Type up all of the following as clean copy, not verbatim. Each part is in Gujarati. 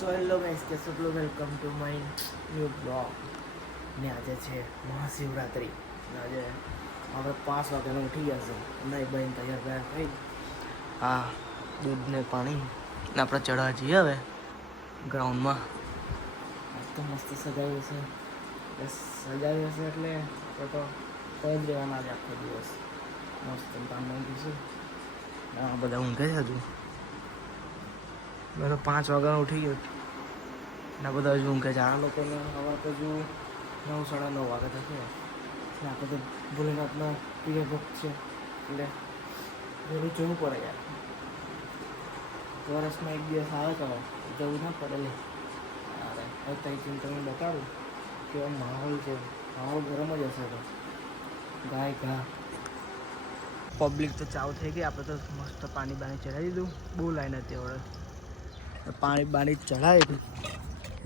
તો હેલો ગાઈસ, કેસો છો? Welcome to my new blog. ને આજે છે મહાશિવરાત્રિ. આજે આપણે 5 વાગ્યાનો ઉઠી ગયા છે. નહીં બહેન તૈયાર થયા થઈ. હા, દૂધ ને પાણી ને આપણે ચડવા જઈએ હવે ગ્રાઉન્ડમાં. આજ તો મસ્ત સજાવ્યું છે. બસ સજાવ્યું છે એટલે આપણે તો કોઈ જ રહેવાના આજે આખો દિવસ. મસ્ત કામ માંગીશું. આ બધા ઊંઘે છે હજુ. મેં તો 5 વાગ્યાનો ઉઠી ગયો ના બધા હજુ ઊંઘે છે. આ લોકોને સવાર તો હજુ 9 સાડા 9 વાગે થશે. આપણે તો ભોલેનાથના પ્રિય ભક્ત છે એટલે વહેલું જવું પડે યાર. વર્ષમાં એક દિવસ આવે તો જવું ના પડે લે. અરે હવે ત્યાંથી તમને બતાડું કેવો માહોલ છે. માહોલ ગરમ જ હશે તો ગાય ઘા પબ્લિક તો ચાલુ થઈ ગઈ. આપણે તો મસ્ત પાણી બાણી ચડાવી દીધું. બહુ લાઈન હતી હવે. પાણી બાણી ચડાવી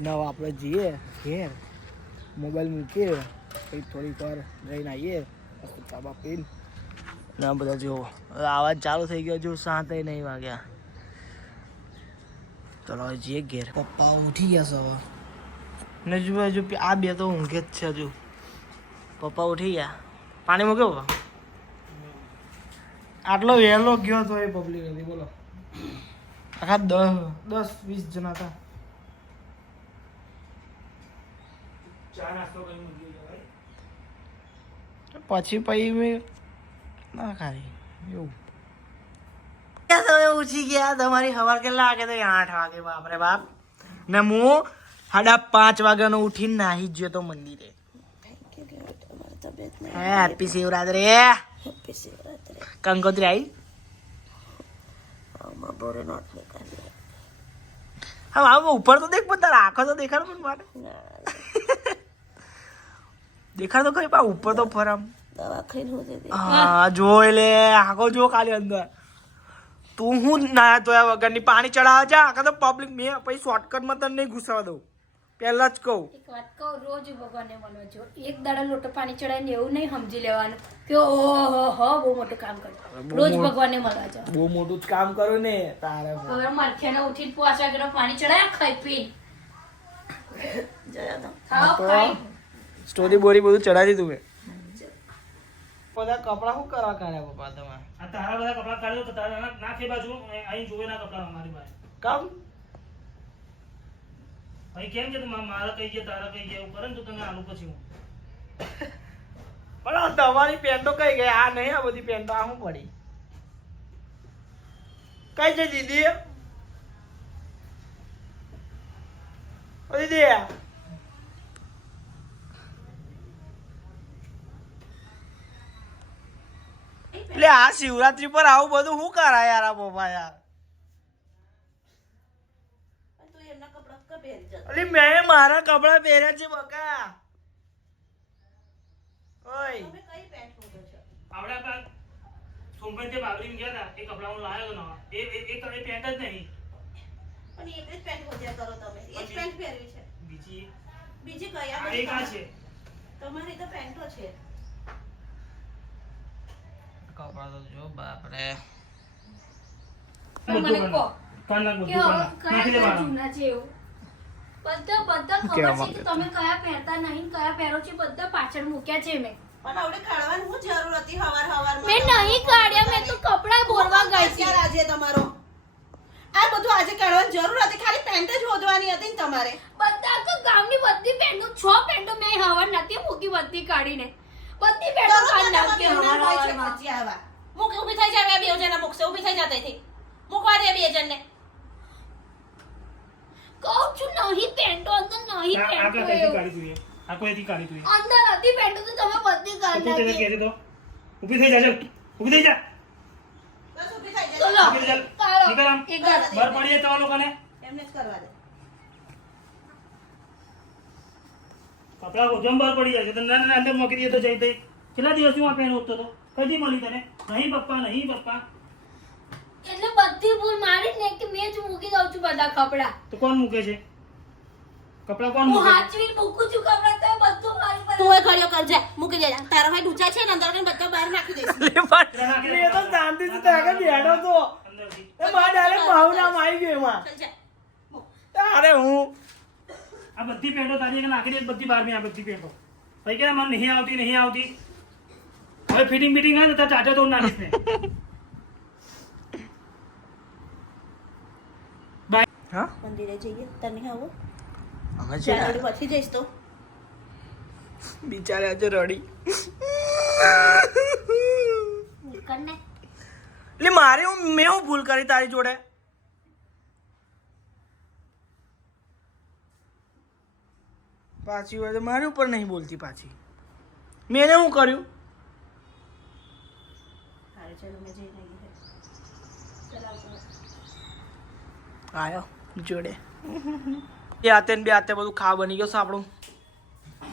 નવ આપણે જઈએ ઘેર, મોબાઈલ મૂકીએ, પછી થોડીક વાર રહીને આવીએ, મસ્ત ચાબા પીને ના બધા જુઓ આવાજ ચાલુ થઈ ગયો. જો 7 નહીં વાગ્યા. ચલો હવે જઈએ ઘેર. પપ્પા ઉઠી ગયા છે હવે ને હજુ આ બે તો ઊંઘે જ છે. હજુ પપ્પા ઉઠી ગયા. પાણી મૂક્યો પપ્પા? આટલો વહેલો ગયો તો એ પબ્લિક હતી બોલો. આખા 10-20 જણા હતા. પછી મેં ના ખાઈ એવું. તમે ઉઠી ગયા. તમારી સવાર કેટલા વાગે? તો 8 વાગે. બાપરે બાપ. ને હું 5:30 વાગ્યાનો ઉઠીને નાહી જ ગયો તો મંદિરે. હેપી શિવરાત્રી. કંકોત્રી આવી. હા ઉપર તો દેખ, પણ તારા આંખો તો દેખાડ પણ મારે. દેખાડ તો ખરી પા ઉપર તો ફરમ. હા જોઈ લે આંખો જો ખાલી અંદર. તું હું ના તો વગરની પાણી ચડાવવા જા. આખા તો પબ્લિક મેં પછી શોર્ટકટમાં તને નહીં ઘુસાવા દઉં. પહેલા જ કહું. એક વાત કહું, રોજ ભગવાનને મળવા જો. એક દાડા લોટો પાણી ચડાવીને એવું નહીં સમજી લેવાનું કે ઓહો બહુ મોટું કામ કર્યું. રોજ ભગવાનને મળવા જાવ. બહુ મોટું જ કામ કરું ને તારે. હવે મરખેને ઉઠીને 5 વાગ્યાનો પાણી ચડાયા ખાઈ પીને. સ્ટોરી બોરી બધું ચડાવી દીધું મેં. બધા કપડા શું કરવા કાઢ્યા પપ્પા તમે? આ તારા બધા કપડા કાઢ્યો તો તારા નાખે બાજુ અહીં જોવે ના કપડા મારી પાસે. કામ ભાઈ કેમ કે મારા કઈ ગયા તારા કઈ ગયા એવું કરે ને તો તને આલું પછી હું. પણ આ તમારી પેન્ટો કઈ ગઈ? આ નહીં, આ બધી પેન્ટો આ શું પડી? કઈ છે દીદી? ઓ દીદી એટલે આ શિવરાત્રી પર આવું બધું શું કરાય યાર આ પપ્પા યાર? અલી મેં મારા કપડા પહેર્યા છે બકા. ઓય આવડા પર સોમભાઈ તે બાબરીને ગયા હતા. એ કપડા હું લાવ્યો તો નવા. એ પેન્ટ જ નહીં. પણ એક જ પેન્ટ હોદ્યા કરો તમે. એક પેન્ટ પહેરવી છે. બીજી કયા? એક આ છે. તમારી તો પેન્ટો છે. કપડા તો જો બાપરે. મને કહો કાન નાખ કે બધું હવે નાખી દે કયા મારા. જૂના છે એવું? બધા ખબર છે કે તમે કયા પહેરતા નહીં, કયા પહેરો છો, બધા પાછળ મૂક્યા છે મેં. પણ આવડે કાઢવાની હું જરૂર હતી હવાર મેં નહીં કાઢ્યા. મેં તો કપડા બોરવા ગઈ હતી. આજે તમારો આ બધું આજે કાઢવાની જરૂર હતી. ખાલી પેન્ટ જ હોદવાની હતી ને તમારે. બધા તો ગામની બધી પેન્ટો 6 પેન્ટો મેં હવાર નથી મૂકી. બધી કાઢીને બધી પેન્ટો કાઢી નાખી હવાર. મુક ઊભી થઈ જાય. બે જણા મુકશે. ઊભી થઈ જતી હતી. મૂકવા દે બે જણને. કહું છું નહીં પેન્ટો અંદર નહીં આ પેન્ટો કઈથી એવું. કાઢી તું એ? આ કોઈથી કાઢી તું એ? અંદર હતી પેન્ટો તો તમે બધી તો કાઢી તું તેને નાખી. કહેજે તો. ઊભી થઈ જા ચાલ. ઊભી થઈ જા. બસ ઊભી થઈ ચલો જાય. ઊભી થઈ જા. કાઢો. નીકળ આમ. એક વાર. બહાર પડીએ તો આ લોકોને એમને જ કરવા દે. કપડા ગોજમ બહાર પડી જાય છે. તને ના અંદર મૂકી દે તો જઈ તઈ. કેટલા દિવસથી હું આ પેન ઉઠતો હતો? કદી મળી તને? નહીં પપ્પા, નહીં પપ્પા. એટલે બધી ભૂલ મારી ને કે મેં જ મૂકી દઉં છું બધા કપડા. તો કોણ મૂકે છે? કપડા કોણ હું મૂકે છે? હાચવીને મૂકું છું કપડા તો બધું મારી પર. તું એ ઘડિયો કરજે. મૂકી દેજે. તારો ભાઈ ડૂચા છે ને અંદર ને બધા બહાર નાખી દઈશ. મેં તો શાંતિથી ત્યાં આગળ બેઠો તો અંદરથી. એ મારા ડાયરેક્ટ ભાવનામાં આવી ગયો એમાં. ચાલ જા. અરે હું આ બધી પેન્ટો તારી એક નાખી દે બધી બહાર આ બધી પેન્ટો ભાઈ કે મને નહીં આવતી હવે ફિટિંગ બીટિંગ હોય ને તો ચાચા તો નાખીશ ને હા મંદિરે જઈએ તને આવો અમે છે જાન્યુઆરી પછી જઈશ તો બિચારે આજે રડી નીકળ ને એટલે મારે મેં હું ભૂલ કરી તારી જોડે પાછી હોય તો મારી ઉપર નહીં બોલતી પાછી મેં એને શું કર્યું હારે ચલો મેં જઈને આવીએ આયો જોડે એ હાથે ને બે હાથે બધું ખા બની ગયો સાપડું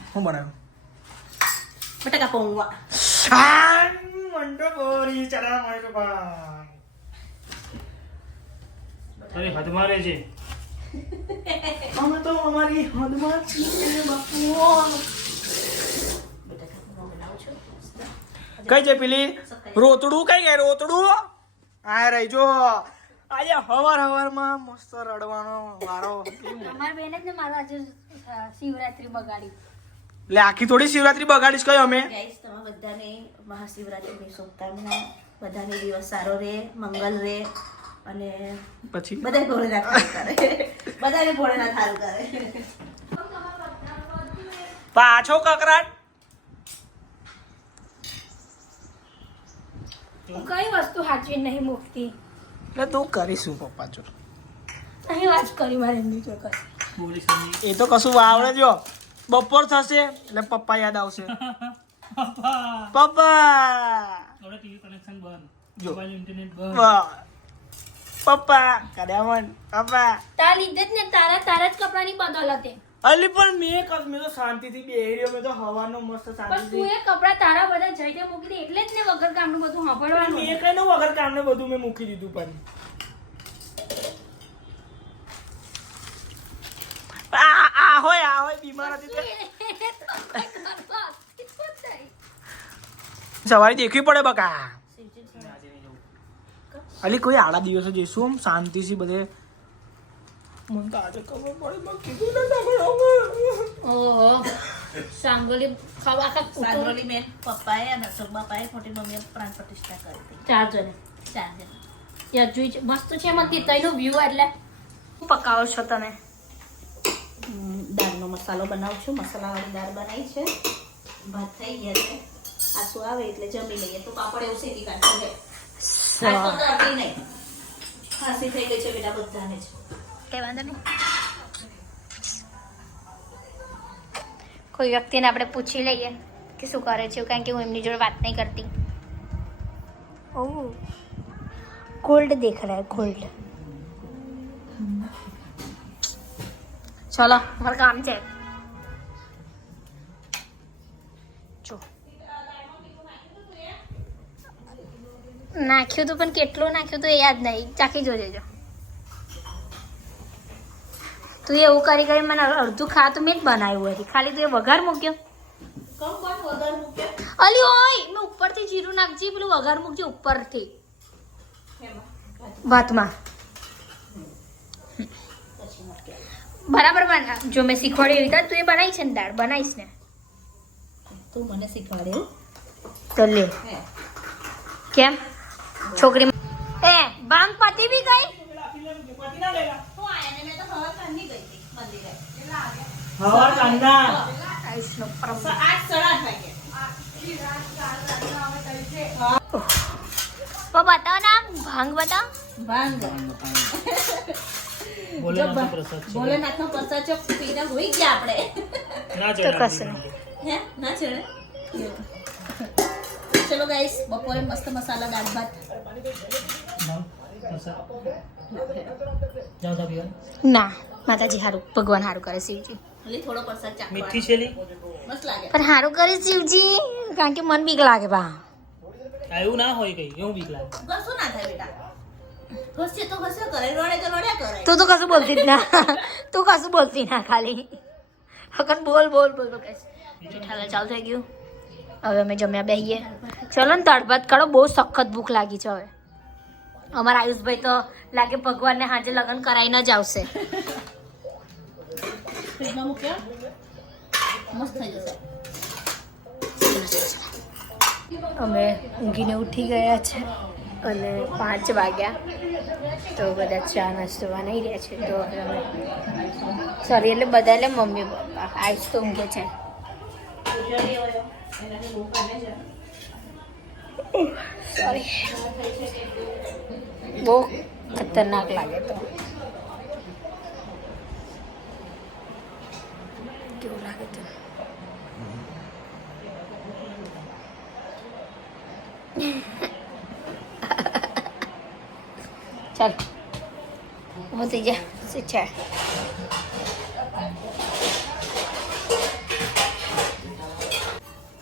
શું બનાવ્યું બટાકા પૌવા મંડો બોરી ચડા મારો ભાઈ અરે હદમાં રહે છે અમે તો અમારી હદમાં છીએ બાપુ બટાકા પૌવા બનાવું છું કઈ છે પેલી રોતડું કઈ ગયા રોતડું આ રહી જો આજે હવારમાં મસ્ત રડવાનો વારો અમાર બેન જ ને મારો આજે શિવરાત્રી બગાડી એટલે આખી થોડી શિવરાત્રી બગાડીશ કઈ અમે ગાઈસ તમે બધાને મહાશિવરાત્રીની શુભકામના બધાને દિવસ સારો રહે મંગલ રહે અને પછી બધાને ભોળેનાથ સારું કરે બધાને ભોળેનાથ સારું કરે પાછો કકરાટ હું કઈ વસ્તુ સાચવી નહીં મૂકતી એટલે તું કરીશું પપ્પા જો અહીં વાત કરી મારે એમની જોડે કશું. બોલી સમજી એ તો કશું વાવડે જો બપોર થશે એટલે પપ્પા યાદ આવશે પપ્પા હવે ટીવી કનેક્શન બંધ જો. મોબાઈલ ઇન્ટરનેટ બંધ વાહ. પપ્પા કદામન પપ્પા તારા લીધે જ ને તારા જ કપડાની બદલતે અલી પણ મેં તો શાંતિથી બેહર્યો મેં તો હવાનો મસ્ત પણ તું શાંતિથી એ કપડા તારા બધા જઈને મૂકી દે એટલે જ ને વગર કામનું બધું સાંભળવાનું મેં કઈ નો વગર કામને બધું મેં મૂકી દીધું પણ આ હોય બીમાર હતી તે. સવારે દેખવી પડે બકા અલી કોઈ આડા દિવસે જઈશું આમ શાંતિથી બધે મને તો આજે ખબર પડે મેં કીધું ને તમે ઓહો સાંગોલી ખાવા સાંદ્રોલી બેન પપ્પાએ અને અશોક બાપાએ મોટી મમ્મીએ પ્રાણ પ્રતિષ્ઠા કરી હતી 4 જણે 4 જણ યાર જોઈ મસ્ત છે મંદિર તઈનો વ્યૂ એટલે શું પકાવો છો તમે દાળનો મસાલો બનાવું છું મસાલાવાળી દાળ બનાવી છે ભાત થઈ ગયા છે આસુ આવે એટલે જમી લઈએ તો પાપડ એવું શેકી કાઢી દે આ તો કરતી નહીં ખાંસી થઈ ગઈ છે બેટા બધાને જ કઈ વાંધો નહીં કોઈ વ્યક્તિને આપણે પૂછી લઈએ કે શું કરે છે કારણ કે હું એમની જોડે વાત નહીં કરતી ઓહ गोल्ड देख रहा है गोल्ड चलो हमारा काम છે જો નાખ્યું તું પણ કેટલું નાખ્યું તું એ યાદ નહીં ચાખી જોજે જો તું એવું કરી કરી મને અડધું ખાતું મેં જ બનાવ્યું હતી ખાલી તું એ વઘાર મૂક્યો કોણ વગર મૂક્યો અલી ઓય મેં ઉપરથી જીરું નાખજી પેલું વઘાર મૂકજે ઉપરથી ભાતમાં બરાબર બના જો મેં શીખવાડી એવી રીતે તું એ બનાવી છે ને દાળ બનાવીશ ને તું મને શીખવાડ્યું તો લે કેમ છોકરી એ ભાંગ પતી બી ગઈ હું આયા ને મેં તો હવા કાઢી ગઈ હતી મંદિરે હવા કાંદા આઈસનો પરમ 8:30 વાગે वो बताओ ना भांग बताओ ભાંગ ભોલેનાથનો પ્રસાદ છે ભોલેનાથનો પ્રસાદ છે પીને હોઈ ગયા આપણે ના તો ચડાવી કશું હે ના ચડે ચલો ગાઈસ બપોરે મસ્ત મસાલા દાળ ભાત ના, પ્રસાદ. જાઓ તા પીવા ના માતાજી હારું ભગવાન હારું કરે શિવજી ખાલી થોડો પ્રસાદ મીઠી ચાખવાનો છેલી મસ્ત લાગે પણ હારું કરે શિવજી કારણ કે મન બીક લાગે બા એવું ના હોય કઈ એવું બીક લાગે કશું ના થાય બેટા ઘસે તો ઘસે કરે રોડે તો રોડે કરે તું તો કશું બોલતી જ ના તું કશું બોલતી ના ખાલી હકન બોલ બોલ બોલ બોલ કઈશ જેઠાલાલ ચાલુ થઈ ગયું હવે અમે જમ્યા બેહીએ ચલો ને દાળ ભાત કાઢો બહુ સખત ભૂખ લાગી છે હવે અમારા આયુષભાઈ તો લાગે ભગવાનને હાજે લગ્ન કરાવીને જ આવશે ફ્રીજમાં મૂક્યો મસ્ત થઈ જશે. અમે ઊંઘીને ઉઠી ગયા છે અને 5 વાગ્યા તો બધા ચા નાસ્તો બનાવી રહ્યા છે. તો અમે સોરી એટલે બધા એટલે મમ્મી પપ્પા આજ તો ઊંઘે છે. સોરી બહુ ખતરનાક લાગે તો કેવું લાગે તો ચાલ મૂકી જા શીખા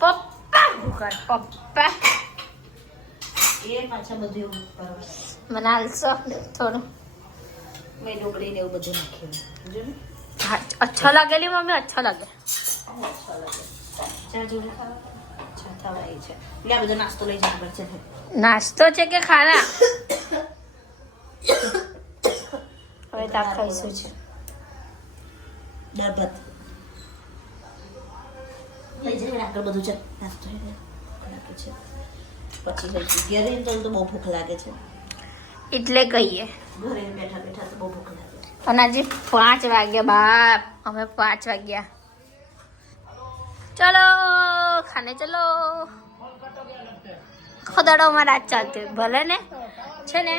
પપ્પા ભૂખર પપ્પા એ પાછા બધું એવું કરવાનું. મને હાલશો થોડું મેં ડુંગળી ને એવું બધું નાખ્યું જો ને હા અચ્છા લાગેલી મમ્મી અચ્છા લાગે અચ્છા લાગે. ચા જોડે ખાવા અચ્છા થવા એ છે. એટલે આ બધો નાસ્તો લઈ જવો પડશે. નાસ્તો છે કે ખાના હવે તાપ ખાઈશું છે દાળ ભાત લઈ જાય આગળ બધું છે નાસ્તો લાગે છે. પછી લઈશું ઘેર રહીને તો બહુ ભૂખ લાગે છે. એટલે કહીએ ઘરે બેઠા બેઠા તો બહુ ભૂખ લાગે. અને આજે 5 વાગ્યા બાપ અમે 5 વાગ્યા ચલો ખાને ચલો ખોદાડો અમારા રાત ચાલતી હોય ભલે ને છે ને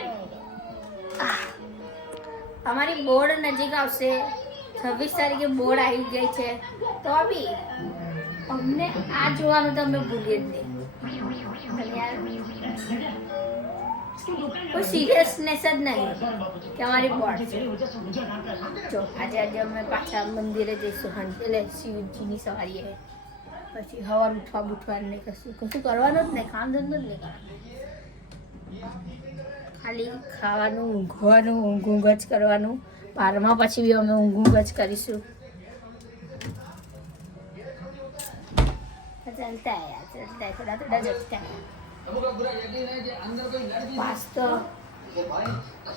અમારી બોર્ડ નજીક આવશે 26 તારીખે બોર્ડ આવી ગઈ છે તો બી અમને આ જોવાનું તો અમે ભૂલીએ જ નહીં. અને યાર કોઈ સિરિયસનેસ જ નહીં કે અમારી બોર્ડ છે. જો આજે અમે પાછા મંદિરે જઈશું એટલે શિવજીની સવારીએ પછી હવાર ઉઠવા બુઠવાનું નહીં કશું કરવાનું જ નહીં કામ ધંધો જ નહીં કરવાનું ખાલી ખાવાનું ઊંઘવાનું ઊંઘ જ કરવાનું. 12મા પછી બી અમે ઊંઘ જ કરીશું. ચાલતા થોડા થોડા જતા પાસ તો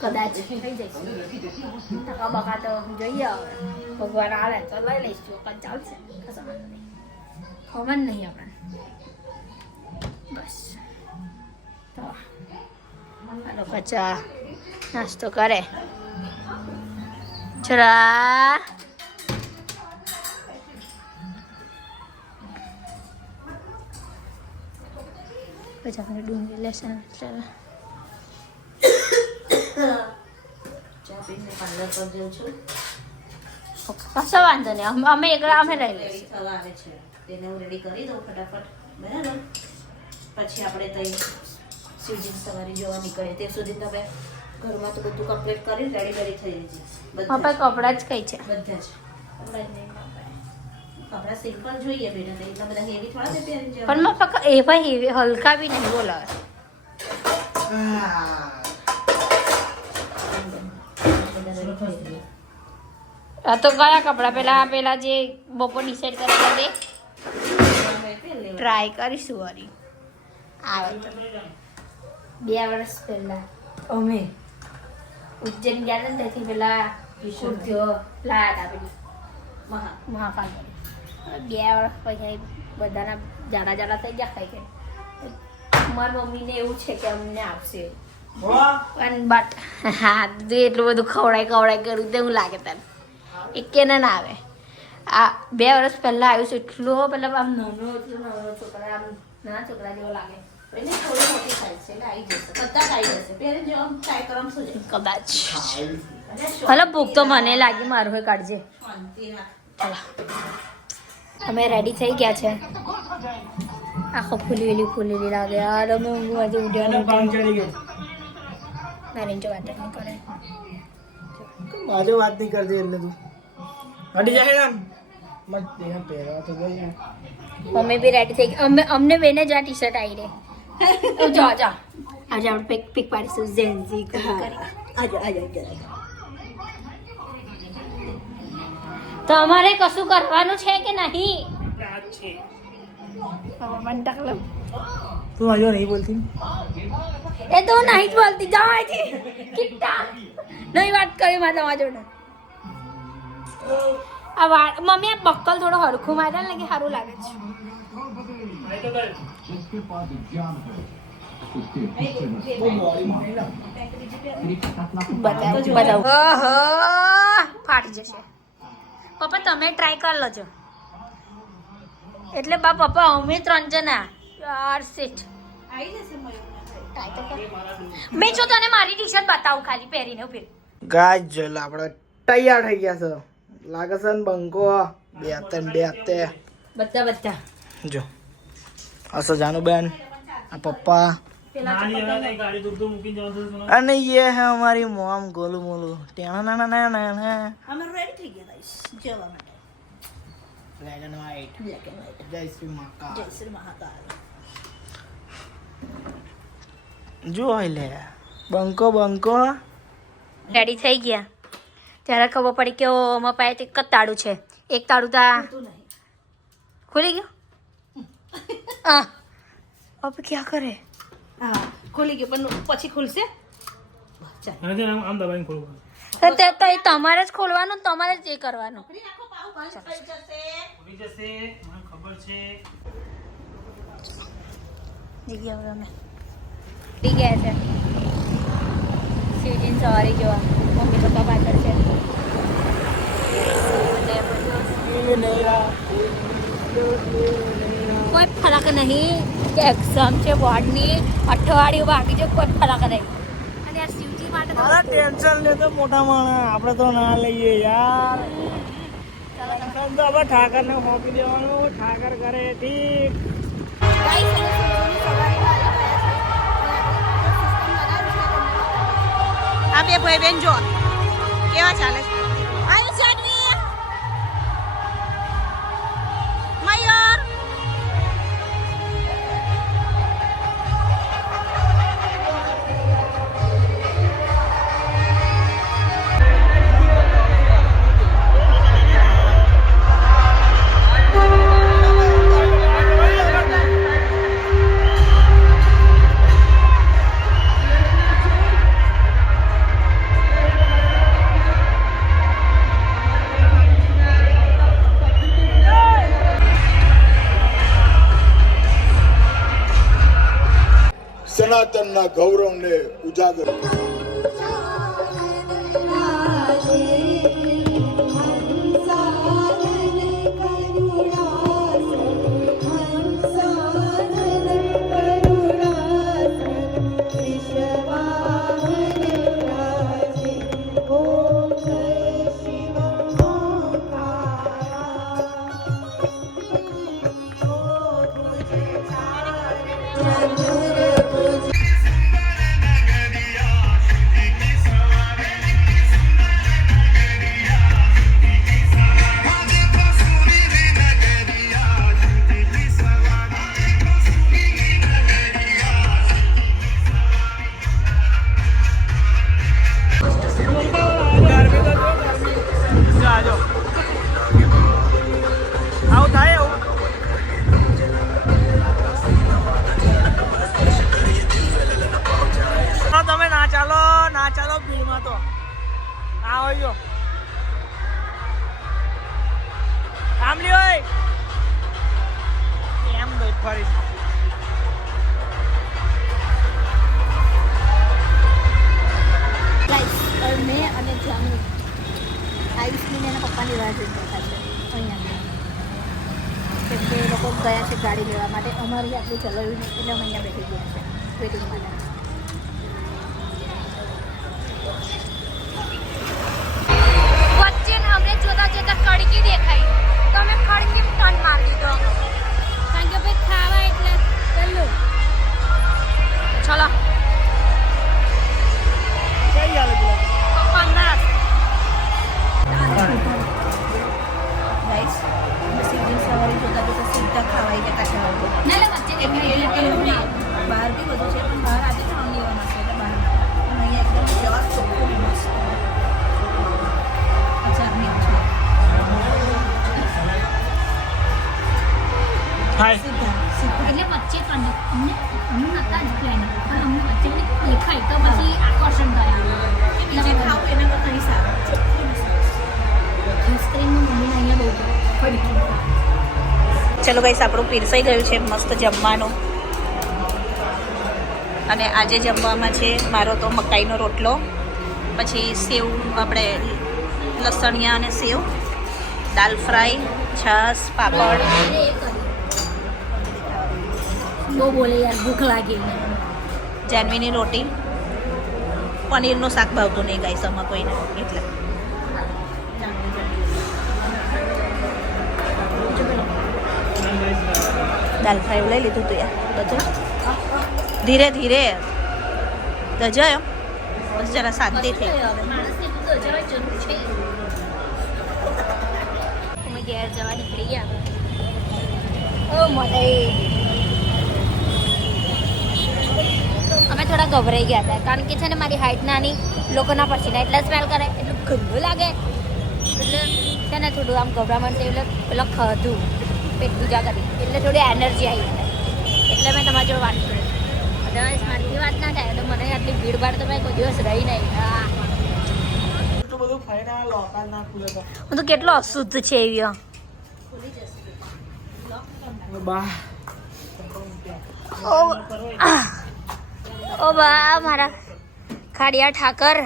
કદાચ થઈ જઈશું. ટકા બકા તો જોઈએ હવે ભગવાન આવે તો લઈ લઈશું પણ ચાલશે કશો વાંધો નહીં. ખબર નહીં આપણે બસ તો આ લોકો ચા નાસ્તો કરે છોરા પછી આપણે ડુંગળી લસણ ચાલો ચા પીને પાર્લર પર જાઉં છું. કશો વાંધો નહીં અમે એકલા અમે લઈ રેડી લઈશું. થવા આવે છે તેને હું રેડી કરી દઉં ફટાફટ બરાબર. પછી આપણે તઈ શિવજી સવારી જોવા નીકળીએ તે સુધી તમે ઘરમાં તો બધું કમ્પ્લીટ કરી રેડી થઈ જઈએ. પપ્પા કપડાં જ કઈ છે બધા જ કપડા સિમ્પલ જોઈએ બેટા તો એટલા બધા હેવી થોડા છે પહેરી જવા. પણ પપ્પા એ ભાઈ હલકા બી નહીં બોલાવે. આ તો કયા કપડાં પેલા જે બપોર ડિસાઈડ કરેલા તે ટ્રાય કરીશું વળી આવે તો. 2 વર્ષ પહેલા અમે ઉજ્જૈન ગયા હતા ને તેથી પેલા કુર્તીઓ લાયા હતા પેલી મહાકાલ 2 વર્ષ પછી બધાના જાડા જાડા થઈ ગયા ખાઈ કે મારી મમ્મીને એવું છે કે અમને આપશે પણ બટ હા એટલું બધું ખવડાય કર્યું તેવું લાગે તને એક ના આવે. આ 2 વર્ષ પહેલા આવ્યું છે એટલો મતલબ આમ નાનો છોકરા આમ નાના છોકરા જેવો લાગે. એને થોડી મોટી સાઈઝ છે એટલે આવી જશે બધા આવી જશે પહેરી જવા ટ્રાય કરવાનું શું છે કદાચ ભલે ભૂખ તો મને લાગી મારું હોય કાઢજે. શાંતિ રાખ. ચાલો અમે રેડી થઈ ગયા છે. આખો ફૂલેલી લાગે યાર અમે ઊંઘવાથી ઉઠ્યા મારી જો વાત નહીં કરે બાજુ વાત નહીં કરતી એટલે તું હટી જાય આમ મત દેહ પહેરવા તો ગઈ. મમ્મી બી રેડી થઈ ગઈ. અમને બેને જ આ ટી શર્ટ આવી રે જા આજે આપણે પિક પાડીશું ઝેન્ઝી કરી. તો અમારે કશું કરવાનું છે કે નહીં? મને તકલીફ તું આજો નહીં બોલતી એ તો નહીં જ બોલતી જાઓ અહીંથી કિટ્ટા નહીં વાત કરી મારા તમારા જોડે. આ વાળ મમ્મી આ બક્કલ થોડો હરખું મારે ને કે સારું લાગે છે આ તો કર બતાવો ઓહો ફાટી જશે પપ્પા તમે ટ્રાય કરી લેજો એટલે બા પપ્પા અમે 3 જણા યાર સેટ આવી જશે મયુરને. ટ્રાય તો કર મેં જો તને મારી ટી-શર્ટ બતાવું ખાલી પહેરીને ફિર ગાય જલ આપણે તૈયાર થઈ ગયા છે લાગે છે ને બંકો બે બધા જો અસો જાનું બેન આ પપ્પા નાની હવે નહીં ગાડી દૂર દૂર મૂકીને જવાનું છે. અને ये है हमारी मोम गोलू मोलू टेना ना ना ना ना અમે રેડી થઈ ગયા guys, જવા માટે. Black and white Black and white. जय श्री महाकाल જય શ્રી મહાકાલ. જો લે બંકો બંકો રેડી થઈ ગયા ત્યારે ખબર પડી કે ઓમાં પાસે એક જ તાળું છે એક તાળું તા તું નહીં. ખુલી ગયું આ अब क्या करे હા ખુલી ગયું પણ પછી ખુલશે. ચાલ. હા, છે ને આમ દબાઈને ખોલવાનું. તો એ તમારે જ ખોલવાનું ને તમારે જ એ કરવાનું પકડી રાખો, પાવ બંધ થઈ જશે. ખુલી જશે મને ખબર છે. જગ્યા હવે અમે ડી ગયા છે સીટીની સવારી જોવા મમ્મી પપ્પા પાછળ છે કોઈ ફરક નહીં કે એક્ઝામ છે બોર્ડની અઠવાડિયું બાકી છે કોઈ ફરક નહીં અને આ શિવજી માટે તો મારા ટેન્શન લે તો મોટા માણસ આપણે તો ના લઈએ યાર ટેન્શન તો આપણે ઠાકરને સોંપી દેવાનું ઠાકર કરે ઠીક આ બે ભાઈ બેન જો કેવા ચાલે છે. આયુ જાનવી મયુર સનાતનના ગૌરવને ઉજાગર જાજો આવું થાય એવું તમે ના ચાલો ભીડમાં તો આ હોય જો કામલી હોય એમ ગઈ ફરી મેં અને જાનુ આયુષની એના પપ્પાની રાહ જોઈ બેઠા છે અહીંયા કેમ કે એ લોકો ગયા છે ગાડી લેવા માટે અમારી આટલું ચલાવ્યું નહીં એટલે અમે અહીંયા બેઠી ગયા છે વેટિંગ માટે. વચ્ચે અમને જોતા જોતા ખડકી દેખાઈ તો અમે ખડકી ટર્ન મારી દીધો કારણ કે ભાઈ ખાવા એટલે પેલું ચલો કઈ હાલે પેલા 50 ગાઈસ સીધી સવારે જોતા જોતા સીધા ખાવાઈ જતા છે હવે. ના લે વચ્ચે દેખાઈ બહાર બી બધું છે પણ બહાર આજે ખાવાનું લેવાના છે એટલે બહાર ના. પણ અહીંયા એકદમ પ્યોર ચોખ્ખું મસ્ત જાનવી છે. હાય સીધા એટલે વચ્ચે અમને નતા જ પ્લાન પણ અમને વચ્ચે દેખાય તો પછી આકર્ષણ થયા નીચે ખાવ એના કરતાં અહીં સારું છે. સ્ક્રીનમાં મમ્મીને અહીંયા ચલો ગાઈસ, આપણું પીરસાઈ ગયું છે મસ્ત જમવાનું. અને આજે જમવામાં છે મારો તો મકાઈનો રોટલો, પછી સેવ, આપણે લસણિયા અને સેવ, દાલ ફ્રાય, છાશ, પાપડ. બહુ બોલે યાર, ભૂખ લાગી. જાનવીની રોટી. પનીરનું શાક ભાવતું નહીં ગાઈસ આમાં કોઈને, એટલે દાલ ફ્રાય લઈ લીધું તું યાર. ગજો ધીરે ધીરે ગજો એમ બસ જરા શાંતિ થઈ. અમે ઘેર જવા નીકળી ગયા. ઓ મને અમે થોડા ગભરાઈ ગયા હતા, કારણ કે છે ને મારી હાઈટ નાની, લોકોના પસીના એટલા સ્મેલ કરે, એટલું ગંદુ લાગે, એટલે છે ને થોડું આમ ગભરામણ થયું. એટલે પેલો ખાધું, પેટ પૂજા કરી, એટલે થોડી એનર્જી આવી મને, એટલે મેં તમારી જોડે વાત કરી. અદરવાઇઝ મારી વાત ના થાય તો મને આટલી ભીડ ભાડ તો મેં કોઈ દિવસ રહી નહીં. તો બધું ફાઈના લોકલ ના ખુલે તો હું તો કેટલો અશુદ્ધ છે એવી. બા ઓ બા મારા ખાડિયા ઠાકર,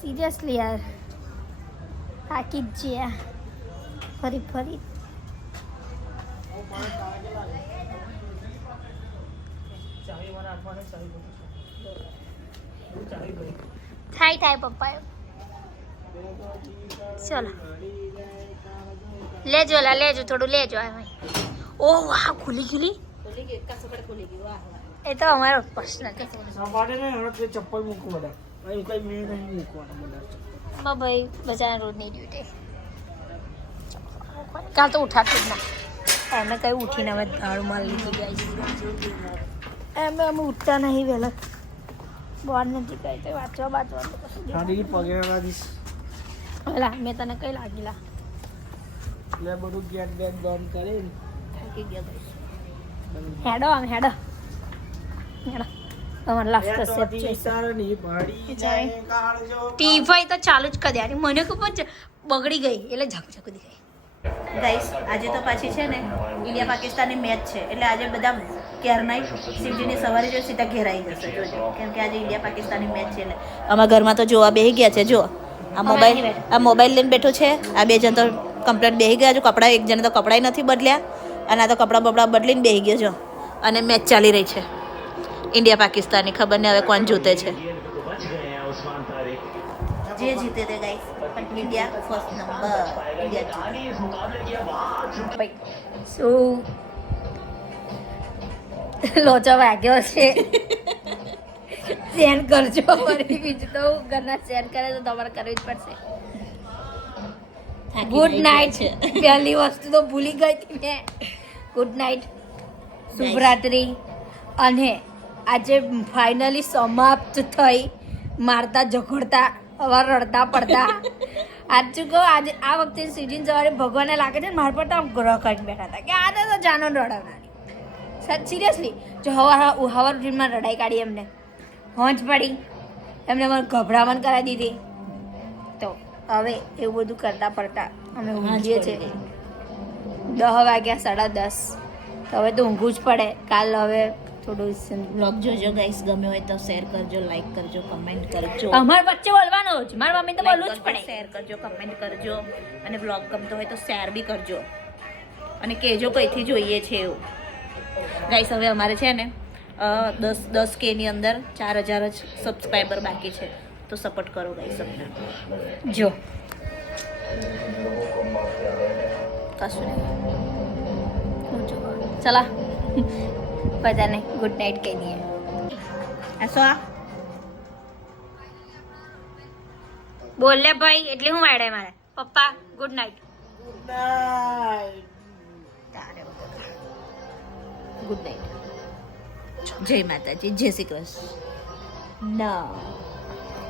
સિરિયસલી યાર થાકી જ ગયા ફરી ફરી. થાય પપ્પા. ચલો લેજો લા, લેજો થોડું લેજો. ઓ વાહ, ખુલી ખુલી. એ તો અમારો પર્સનલ. સવારે ને હવે તે ચપ્પલ મૂકવા બધા ભાઈ, કઈ મેં નહીં મૂકવાના બધા. ભાઈ બચારા રોજની ડ્યુટી. કાલ તો ઉઠાતું જ ના, એમે કઈ ઉઠીને અમે દાળ માર લીધી ગાઈસ. એમે અમે ઉઠતા નહીં વહેલા, બોર નથી કઈ તો વાંચવા બાંચવાનું કશું. ગાડી પગે લાગીશ પેલા મેં તને કઈ લાગીલા એટલે બધું ગેટ બેટ બંધ કરીને થાકી ગયા ભાઈ. હેડો આમ હેડો હેડો. તમારે લાસ્ટ સ્ટેપ છે. ટીવાય તો ચાલુ જ કરી દે. મને ખબર છે બગડી ગઈ એટલે ઝાકુ ઝાકુ દેખાય. ગાઈસ આજે તો પાછી છે ને ઇન્ડિયા પાકિસ્તાનની મેચ છે, એટલે આજે બધા ઘેર નહીં, શિવજીની સવારે જો સીધા ઘેર આવી જશે જોજો, કેમ કે આજે ઇન્ડિયા પાકિસ્તાનની મેચ છે. એટલે અમારા ઘરમાં તો જોવા બેસી ગયા છે. જો આ મોબાઈલ લઈને બેઠો છે, આ બે જણ તો કમ્પ્લેટ બેસી ગયા. જો કપડાં, એક જણે તો કપડાં નથી બદલ્યા, અને આ તો કપડાં બપડા બદલીને બેસી ગયો. જો અને મેચ ચાલી રહી છે ઇન્ડિયા પાકિસ્તાનની. ખબર નહીં હવે કોણ જીતે છે. જે જીતે તે ગાઈસ, પણ ઇન્ડિયા ફર્સ્ટ નંબર. ઇન્ડિયા શું લોચો વાગ્યો છે. સેન્ડ કરજો. ફરી બીજું તો ઘરના સેન્ડ કરે તો તમારે કરવી જ પડશે. Good night. પહેલી વસ્તુ તો ભૂલી ગઈ હતી મેં. ગુડ નાઇટ, શુભરાત્રી. અને આજે ફાઇનલી સમાપ્ત થઈ મારતા ઝઘડતા, અવાર રડતા પડતા. સાચું કહું, આજે આ વખતે સીઝન સવારે ભગવાનને લાગે છે ને મારા પર તો આમ ગ્રહ કરીને બેઠા હતા કે આ તો જાનો રડાવનારી. સિરિયસલી જો હવાર ઉઠીમાં રડાઈ કાઢી, એમને હોંચ પડી, એમને મને ગભરામણ કરાવી દીધી. તો હવે એવું બધું કરતા પડતા અમે ઊંઘીએ છીએ. 10 વાગ્યા 10:30. તો હવે તો ઊંઘવું જ પડે. કાલ હવે થોડું બ્લોગ જોજો ગાઈસ, ગમે હોય તો શેર કરજો, લાઈક કરજો, કમેન્ટ કરજો. અમાર વચ્ચે બોલવાનું જ, મારી મમ્મી તો બોલવું જ પડે. શેર કરજો, કમેન્ટ કરજો, અને બ્લોગ ગમતો હોય તો શેર બી કરજો, અને કહેજો કઈથી જોઈએ છે એવું. ગાઈસ હવે અમારે છે ને 10K ની અંદર 4000 જ સબસ્ક્રાઈબર બાકી છે, તો સપોર્ટ કરો ગાઈસ અમને. જો કશું નહીં. ચલા બધાને ગુડ નાઇટ કહી દઈએ. આ બોલ લે ભાઈ, એટલે હું વાડે મારે પપ્પા ગુડ નાઇટ. Good night. જય માતાજી, જય શ્રી કૃષ્ણ. ના